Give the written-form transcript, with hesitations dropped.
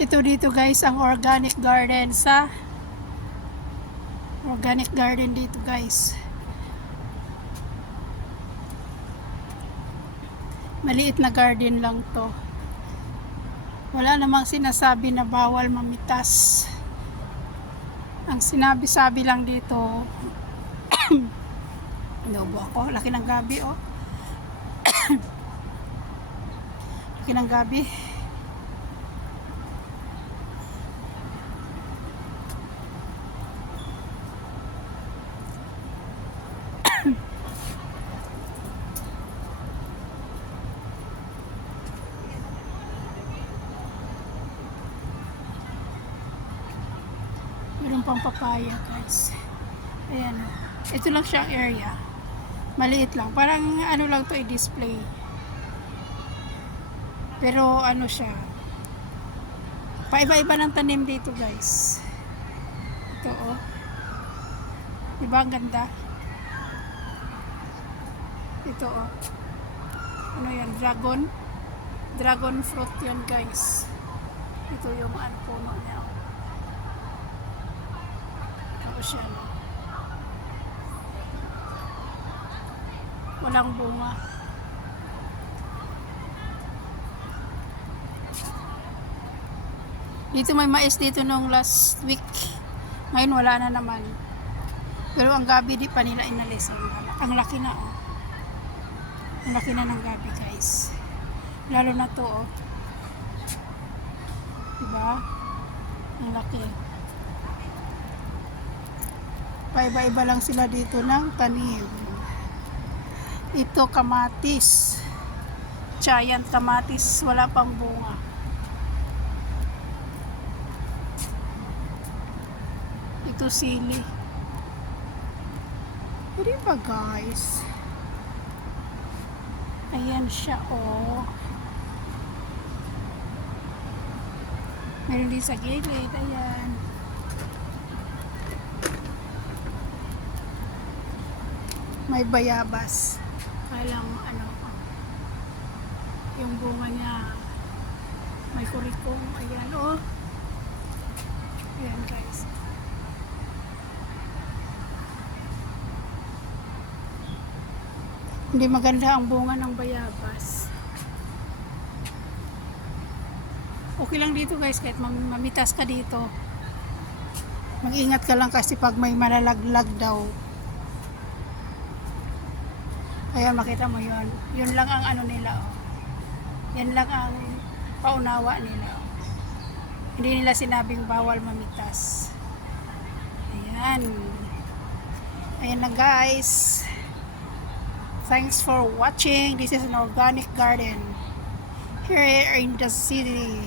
Ito dito guys, ang organic garden dito guys. Maliit na garden lang to. Wala namang sinasabi na bawal mamitas. Ang sinabi-sabi lang dito, lobo ako, laki ng gabi oh. Laki ng gabi. Meron pang papaya guys. Ayan. Ito lang siyang area. Maliit lang. Parang ano lang to i-display. Pero ano siya. Paiba-iba ng tanim dito guys. Ito oh. Diba ang ganda? Ito oh. Ano yan? Dragon fruit yan guys. Ito yung puno niya oh. Tapos yan oh. Walang bunga. Dito may mais dito nung last week. Ngayon wala na naman. Pero ang gabi di pa nila inalis. Ang laki na oh. Ang laki na ng gabi guys. Lalo na to oh. Diba? Ang laki. Paiba-iba lang sila dito ng tanim. Ito kamatis. Giant kamatis. Wala pang bunga. Ito sili. Pwede ba guys? Ayan siya oh. Meron din sa gilid. Ayan. May bayabas. Kailang yung bunga niya may kurikong. Ayan oh. Ayan guys. Hindi maganda ang bunga ng bayabas. Okay lang dito guys, kahit mamitas ka dito. Mag-ingat ka lang kasi pag may malalaglag daw. Kaya makita mo yun. Yun lang ang nila oh. Yan lang ang paunawa nila oh. Hindi nila sinabing bawal mamitas. Ayan. Ayan na guys. Thanks for watching. This is an organic garden here in the city.